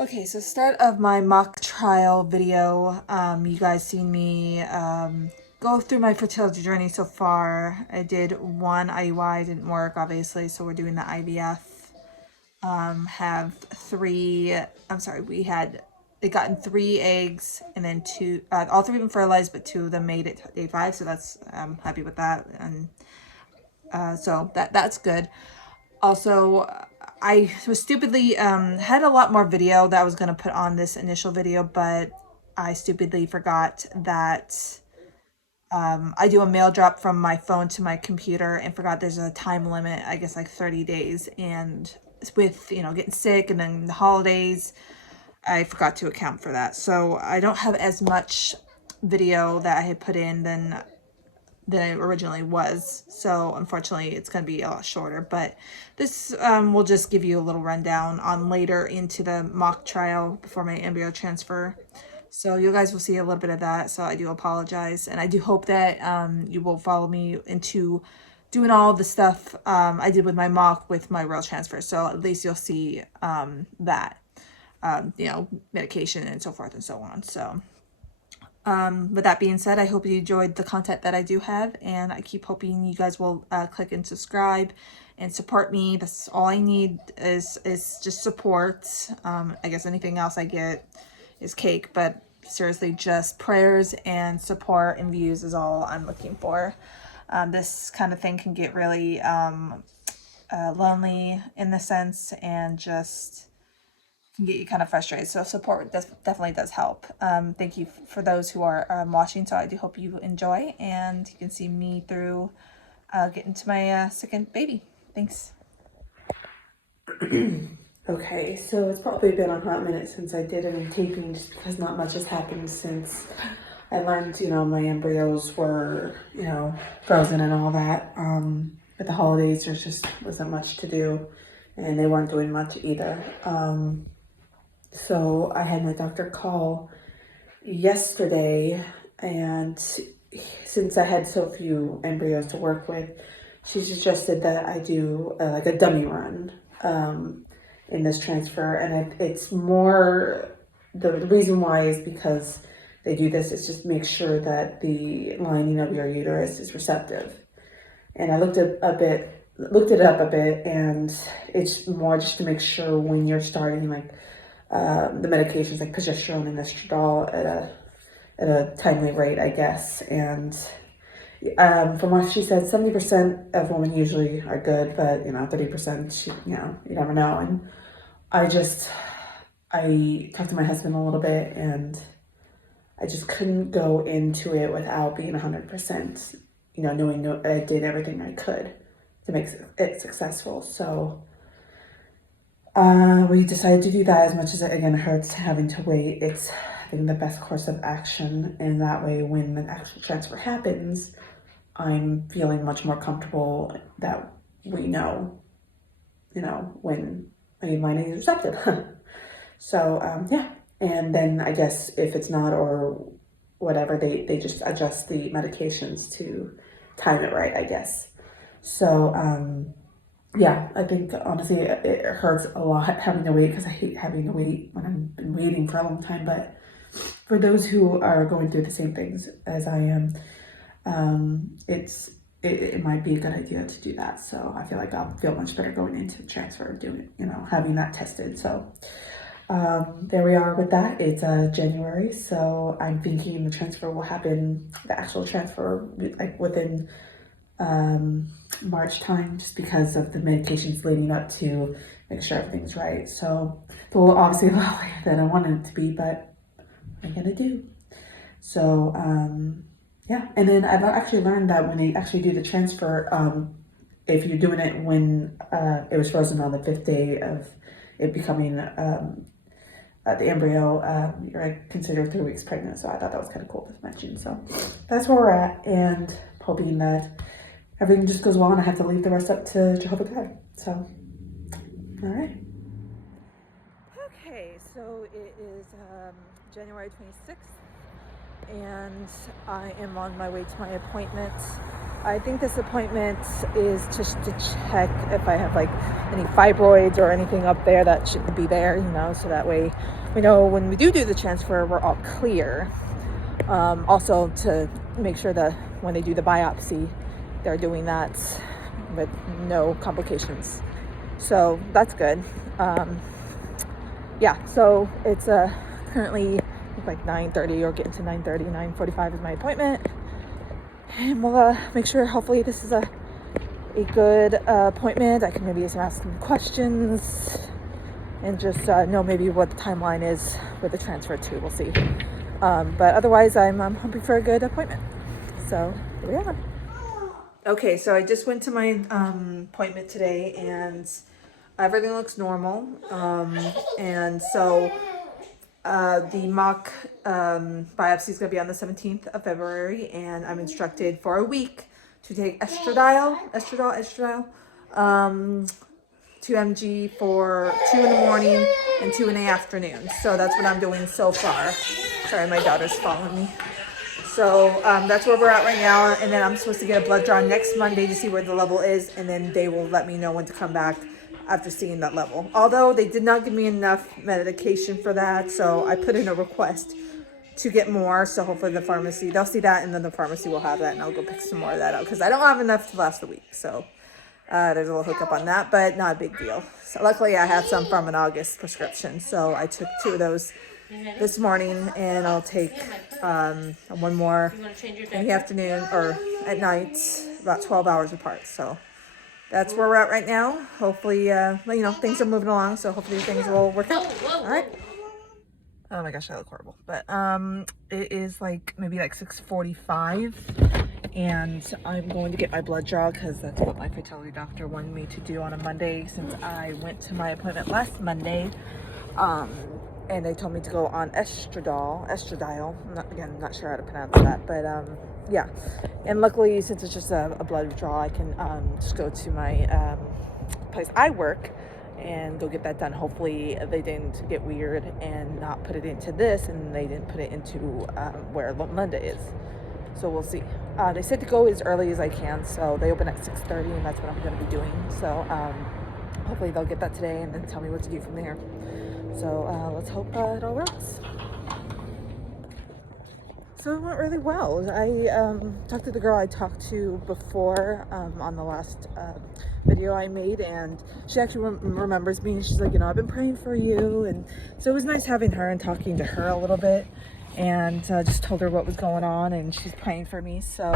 Okay, so start of my mock trial video. You guys seen me go through my fertility journey so far. I did one IUI, didn't work obviously, so we're doing the IVF. Have three. I'm sorry, we had gotten 3 eggs and then two. All three of them fertilized, but 2 of them made it to day 5. So that's I'm happy with that, and so that's good. Also, I was stupidly had a lot more video that I was going to put on this initial video, but I stupidly forgot that I do a mail drop from my phone to my computer and forgot there's a time limit, I guess like 30 days. And with, getting sick and then the holidays, I forgot to account for that. So I don't have as much video that I had put in than it originally was. So unfortunately, it's going to be a lot shorter. But this will just give you a little rundown on later into the mock trial before my embryo transfer. So you guys will see a little bit of that. So I do apologize. And I do hope that you will follow me into doing all the stuff I did with my mock with my real transfer. So at least you'll see that, medication and so forth and so on. So with that being said, I hope you enjoyed the content that I do have, and I keep hoping you guys will click and subscribe and support me. That's all I need is just support. I guess anything else I get is cake, but seriously, just prayers and support and views is all I'm looking for. This kind of thing can get really lonely in the sense, and just can get you kind of frustrated. So support definitely does help. Thank you for those who are watching. So I do hope you enjoy, and you can see me through getting to my second baby. Thanks. Okay, so it's probably been a hot minute since I did any taping, just because not much has happened since I learned, my embryos were, frozen and all that. With the holidays, there just wasn't much to do, and they weren't doing much either. So I had my doctor call yesterday, and since I had so few embryos to work with, she suggested that I do like a dummy run in this transfer. And it's more, the reason why is because they do this is just make sure that the lining of your uterus is receptive. And I looked it up a bit, and it's more just to make sure when you're starting like the medications like progesterone and estradiol at a timely rate, I guess. And from what she said, 70% of women usually are good, but 30%, you never know. And I talked to my husband a little bit, and I just couldn't go into it without being 100%, knowing I did everything I could to make it successful. So we decided to do that. As much as it again hurts having to wait, it's I think the best course of action, and that way when the actual transfer happens, I'm feeling much more comfortable that we know, when my lining is receptive. So yeah, and then I guess if it's not or whatever, they just adjust the medications to time it right, I guess. So yeah, I think honestly it hurts a lot having to wait, because I hate having to wait when I've been waiting for a long time. But for those who are going through the same things as I am, it might be a good idea to do that. So I feel like I'll feel much better going into the transfer, doing having that tested. So there we are with that. It's January, so I'm thinking the transfer will happen, the actual transfer, like within March time, just because of the medications leading up to make sure everything's right. So it's obviously a lot later than I wanted it to be, but what am I gonna do? So yeah, and then I've actually learned that when they actually do the transfer, if you're doing it when it was frozen on the 5th day of it becoming the embryo, you're considered 3 weeks pregnant. So I thought that was kind of cool to mention. So that's where we're at, and hoping that everything just goes well, and I have to leave the rest up to Jehovah God. So, all right. Okay, so it is January 26th. and I am on my way to my appointment. I think this appointment is just to check if I have like any fibroids or anything up there that shouldn't be there, you know, so that way we know when we do the transfer, we're all clear. Also to make sure that when they do the biopsy, they're doing that with no complications. So that's good. Yeah, so it's currently like 9:30 or getting to 9:30, 9:45 is my appointment. And we'll make sure, hopefully this is a good appointment. I can maybe just ask some questions and just know maybe what the timeline is with the transfer too. We'll see. But otherwise, I'm hoping for a good appointment. So here we are. Okay, so I just went to my appointment today, and everything looks normal. And so the mock biopsy is going to be on the 17th of February, and I'm instructed for a week to take estradiol, 2 mg for 2 in the morning and 2 in the afternoon. So that's what I'm doing so far. Sorry, my daughter's following me. So that's where we're at right now, and then I'm supposed to get a blood draw next Monday to see where the level is, and then they will let me know when to come back after seeing that level. Although they did not give me enough medication for that, so I put in a request to get more. So hopefully the pharmacy, they'll see that, and then the pharmacy will have that, and I'll go pick some more of that out because I don't have enough to last the week. So there's a little hookup on that, but not a big deal. So luckily I had some from an August prescription, so I took 2 of those this morning, and I'll take one more in the afternoon or at night, about 12 hours apart. So that's where we're at right now. Hopefully, you know, things are moving along, so hopefully things will work out. All right. Oh my gosh, I look horrible. But it is like maybe like 6:45, and I'm going to get my blood draw because that's what my fertility doctor wanted me to do on a Monday, since I went to my appointment last Monday. And they told me to go on estradiol. I'm not sure how to pronounce that, but yeah. And luckily, since it's just a blood draw, I can just go to my place I work and go get that done. Hopefully they didn't get weird and not put it into this, and they didn't put it into where Monday is. So we'll see. They said to go as early as I can, so they open at 6:30, and that's what I'm going to be doing. So hopefully they'll get that today and then tell me what to do from there. So let's hope it all works. So it went really well. I talked to the girl I talked to before on the last video I made, and she actually remembers me. She's like, you know, I've been praying for you. And so it was nice having her and talking to her a little bit, and just told her what was going on, and she's praying for me. So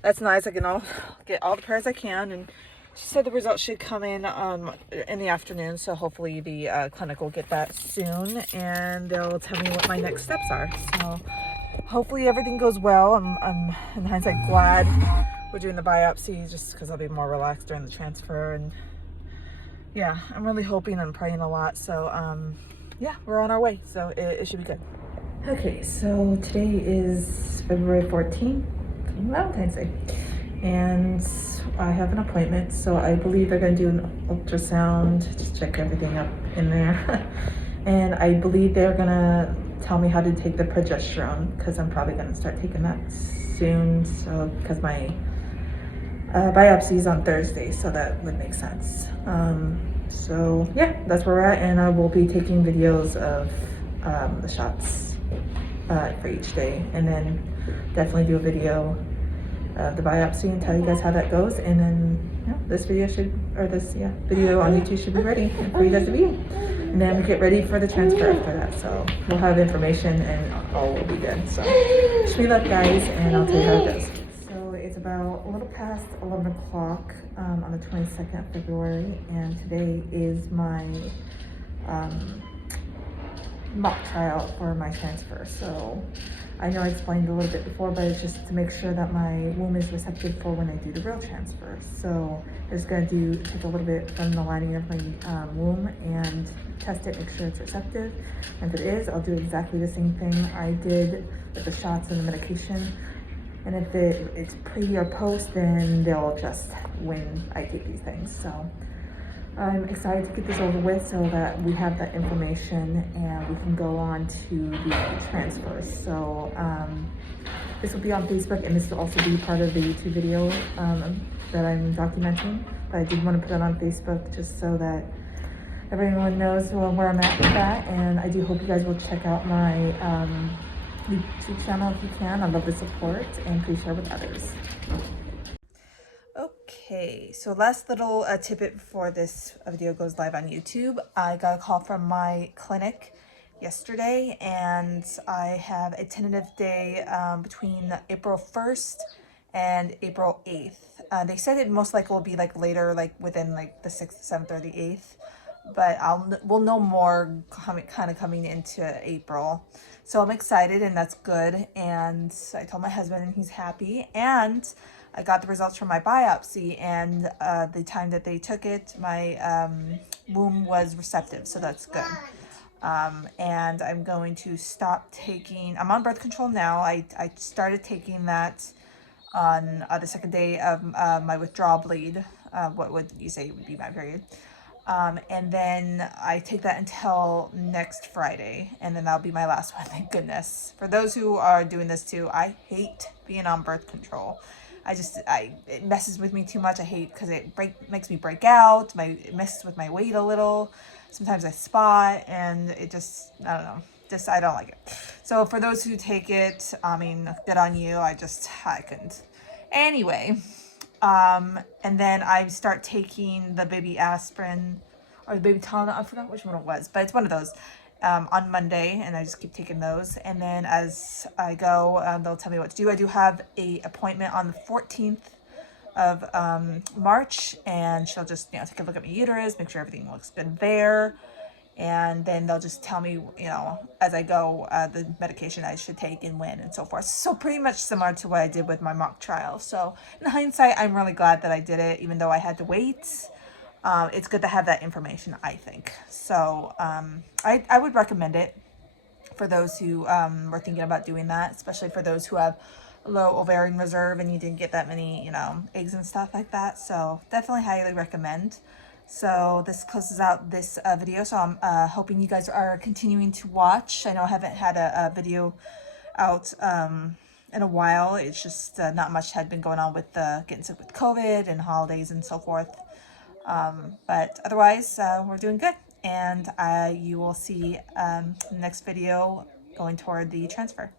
that's nice. I can get all the prayers I can, and she said the results should come in the afternoon, so hopefully the clinic will get that soon, and they'll tell me what my next steps are. So hopefully everything goes well. I'm in hindsight glad we're doing the biopsy, just because I'll be more relaxed during the transfer. And yeah, I'm really hoping and praying a lot. So yeah, we're on our way, so it should be good. Okay, so today is February 14th, Valentine's Day, and I have an appointment, so I believe they're going to do an ultrasound, just check everything up in there. And I believe they're going to tell me how to take the progesterone, because I'm probably going to start taking that soon. So because my biopsy is on Thursday, so that would make sense. So yeah, that's where we're at, and I will be taking videos of the shots for each day, and then definitely do a video the biopsy and tell you guys how that goes. And then this video video on YouTube should be ready for you guys to view, and then we get ready for the transfer after that. So we'll have information and all will be good. So wish me luck, guys, and I'll tell you how it goes. So it's about a little past 11 o'clock on the 22nd of February, and today is my mock trial for my transfer. So I know I explained a little bit before, but it's just to make sure that my womb is receptive for when I do the real transfer. So I'm just going to take a little bit from the lining of my womb and test it, make sure it's receptive. And if it is, I'll do exactly the same thing I did with the shots and the medication. And if it's pre or post, then they'll adjust when I take these things. So I'm excited to get this over with so that we have that information and we can go on to the transfer. So this will be on Facebook, and this will also be part of the YouTube video that I'm documenting. But I did want to put it on Facebook just so that everyone knows where I'm at with that. And I do hope you guys will check out my YouTube channel if you can. I love the support, and please share with others. Okay, so last little tidbit before this video goes live on YouTube. I got a call from my clinic yesterday, and I have a tentative day between April 1st and April 8th. They said it most likely will be like later, like within like the 6th, 7th, or the 8th, but we'll know more coming into April. So I'm excited, and that's good. And I told my husband, and he's happy. And I got the results from my biopsy, and the time that they took it, my womb was receptive, so that's good. And I'm going to stop taking, I'm on birth control now. I started taking that on the second day of my withdrawal bleed. What would you say would be my period? And then I take that until next Friday, and then that'll be my last one, thank goodness. For those who are doing this too, I hate being on birth control. It messes with me too much. I hate because it makes me break out. It messes with my weight a little. Sometimes I spot, and I don't know. I don't like it. So for those who take it, I mean, good on you. I couldn't. Anyway, and then I start taking the baby aspirin or the baby Tylenol. I forgot which one it was, but it's one of those on Monday, and I just keep taking those. And then as I go, they'll tell me what to do. I do have a appointment on the 14th of March, and she'll just take a look at my uterus, make sure everything looks good there. And then they'll just tell me, as I go, the medication I should take and when and so forth. So pretty much similar to what I did with my mock trial. So in hindsight, I'm really glad that I did it, even though I had to wait. It's good to have that information, I think. So I would recommend it for those who were thinking about doing that, especially for those who have a low ovarian reserve and you didn't get that many, eggs and stuff like that. So definitely highly recommend. So this closes out this video. So I'm hoping you guys are continuing to watch. I know I haven't had a video out in a while. It's just not much had been going on with getting sick with COVID and holidays and so forth. But otherwise, we're doing good. And you will see the next video going toward the transfer.